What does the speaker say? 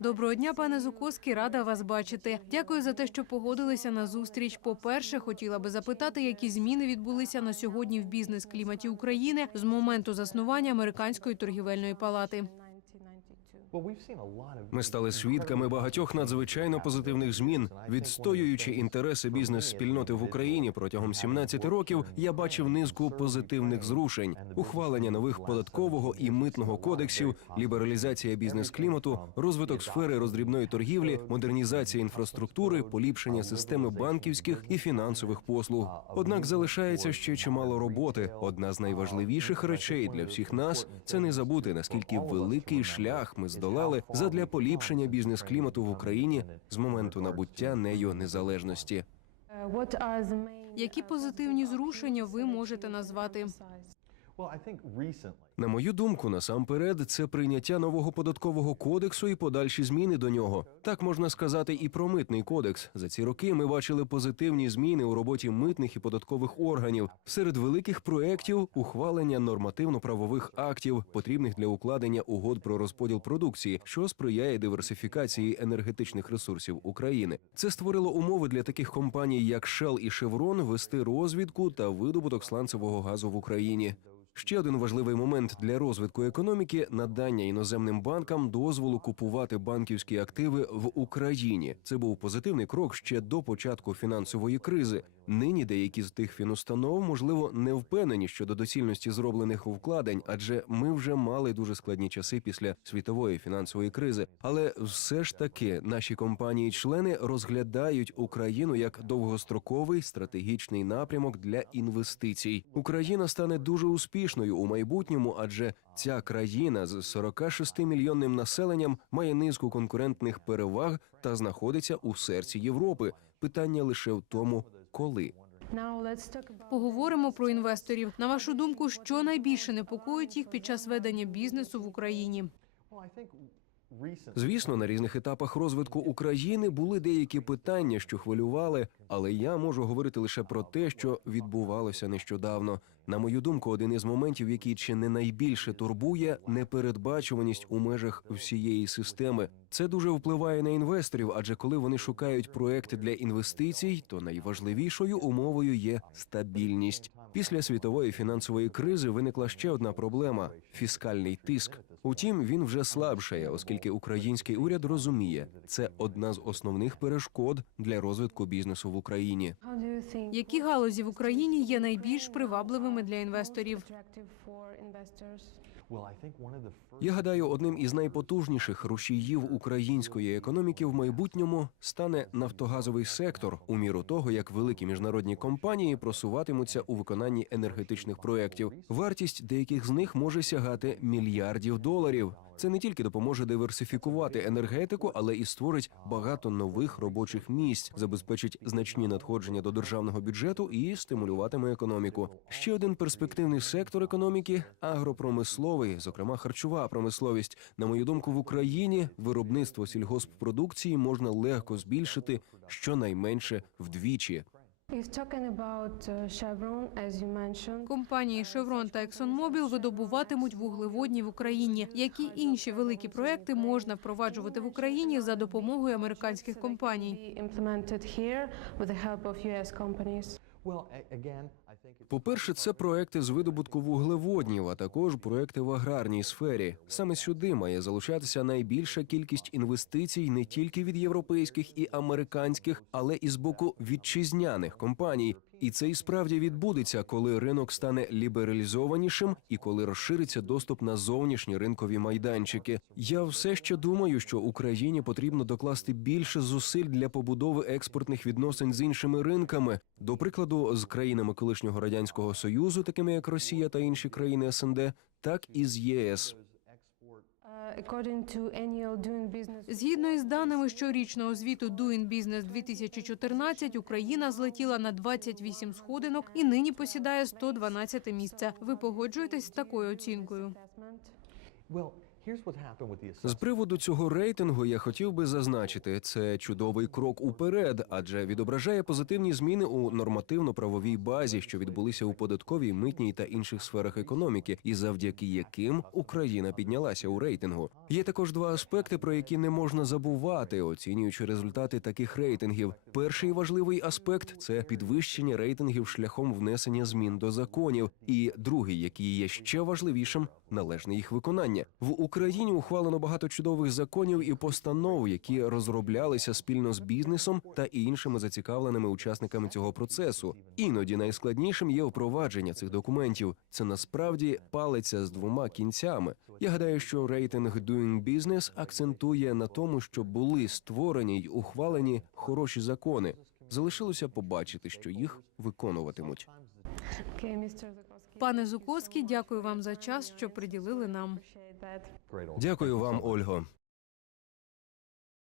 Доброго дня, пане Зуковський, рада вас бачити. Дякую за те, що погодилися на зустріч. По-перше, хотіла би запитати, які зміни відбулися на сьогодні в бізнес-кліматі України з моменту заснування американської торгівельної палати. 1992. Ми стали свідками багатьох надзвичайно позитивних змін. Відстоюючи інтереси бізнес-спільноти в Україні протягом 17 років, я бачив низку позитивних зрушень: ухвалення нових податкового і митного кодексів, лібералізація бізнес-клімату, розвиток сфери роздрібної торгівлі, модернізація інфраструктури, поліпшення системи банківських і фінансових послуг. Однак залишається ще чимало роботи. Одна з найважливіших речей для всіх нас це не забути наскільки великий шлях ми здолали задля поліпшення бізнес-клімату в Україні з моменту набуття нею незалежності. Які позитивні зрушення ви можете назвати? На мою думку, насамперед, це прийняття нового податкового кодексу і подальші зміни до нього. Так можна сказати і про митний кодекс. За ці роки ми бачили позитивні зміни у роботі митних і податкових органів. Серед великих проєктів ухвалення нормативно-правових актів, потрібних для укладення угод про розподіл продукції, що сприяє диверсифікації енергетичних ресурсів України. Це створило умови для таких компаній, як Shell і Chevron, вести розвідку та видобуток сланцевого газу в Україні. Ще один важливий момент для розвитку економіки надання іноземним банкам дозволу купувати банківські активи в Україні. Це був позитивний крок ще до початку фінансової кризи. Нині деякі з тих фінустанов, можливо, не впевнені щодо доцільності зроблених вкладень, адже ми вже мали дуже складні часи після світової фінансової кризи. Але все ж таки наші компанії-члени розглядають Україну як довгостроковий стратегічний напрямок для інвестицій. Україна стане дуже успішною у майбутньому, адже ця країна з 46 мільйонним населенням має низку конкурентних переваг та знаходиться у серці Європи. Питання лише в тому, коли. Поговоримо про інвесторів. На вашу думку, що найбільше непокоїть їх під час ведення бізнесу в Україні? Звісно, на різних етапах розвитку України були деякі питання, що хвилювали, але я можу говорити лише про те, що відбувалося нещодавно. На мою думку, один із моментів, який чи не найбільше турбує, непередбачуваність у межах всієї системи. Це дуже впливає на інвесторів, адже коли вони шукають проекти для інвестицій, то найважливішою умовою є стабільність. Після світової фінансової кризи виникла ще одна проблема фіскальний тиск. Утім, він вже слабшає, оскільки український уряд розуміє, це одна з основних перешкод для розвитку бізнесу в Україні. Do Які галузі в Україні є найбільш привабливими для інвесторів? Я гадаю, одним із найпотужніших рушіїв української економіки в майбутньому стане нафтогазовий сектор, у міру того, як великі міжнародні компанії просуватимуться у виконанні енергетичних проєктів. Вартість деяких з них може сягати мільярдів доларів. Це не тільки допоможе диверсифікувати енергетику, але і створить багато нових робочих місць, забезпечить значні надходження до державного бюджету і стимулюватиме економіку. Ще один перспективний сектор економіки агропромисловий, зокрема харчова промисловість. На мою думку, в Україні виробництво сільгосппродукції можна легко збільшити щонайменше вдвічі. Uh, Компанії Chevron та ExxonMobil видобуватимуть вуглеводні в Україні. Які інші великі проекти можна впроваджувати в Україні за допомогою американських компаній? Companies. По-перше, це проекти з видобутку вуглеводнів, а також проекти в аграрній сфері. Саме сюди має залучатися найбільша кількість інвестицій не тільки від європейських і американських, але і з боку вітчизняних компаній. І це і справді відбудеться, коли ринок стане лібералізованішим і коли розшириться доступ на зовнішні ринкові майданчики. Я все ще думаю, що Україні потрібно докласти більше зусиль для побудови експортних відносин з іншими ринками, до прикладу, з країнами колишнього радянського союзу, такими як Росія та інші країни СНД, так і з ЄС. Згідно із даними щорічного звіту Doing Business 2014, Україна злетіла на 28 сходинок і нині посідає 112 місце. Ви погоджуєтесь з такою оцінкою? З приводу цього рейтингу я хотів би зазначити, це чудовий крок уперед, адже відображає позитивні зміни у нормативно-правовій базі, що відбулися у податковій, митній та інших сферах економіки, і завдяки яким Україна піднялася у рейтингу. Є також два аспекти, про які не можна забувати, оцінюючи результати таких рейтингів. Перший важливий аспект це підвищення рейтингів шляхом внесення змін до законів, і другий, який є ще важливішим, належне їх виконання. В Україні ухвалено багато чудових законів і постанов, які розроблялися спільно з бізнесом та іншими зацікавленими учасниками цього процесу. Іноді найскладнішим є впровадження цих документів. Це насправді палиця з двома кінцями. Я гадаю, що рейтинг Doing Business акцентує на тому, що були створені й ухвалені хороші закони. Залишилося побачити, що їх виконуватимуть. Пане Зуковський, дякую вам за час, що приділили нам. Дякую вам, Ольго.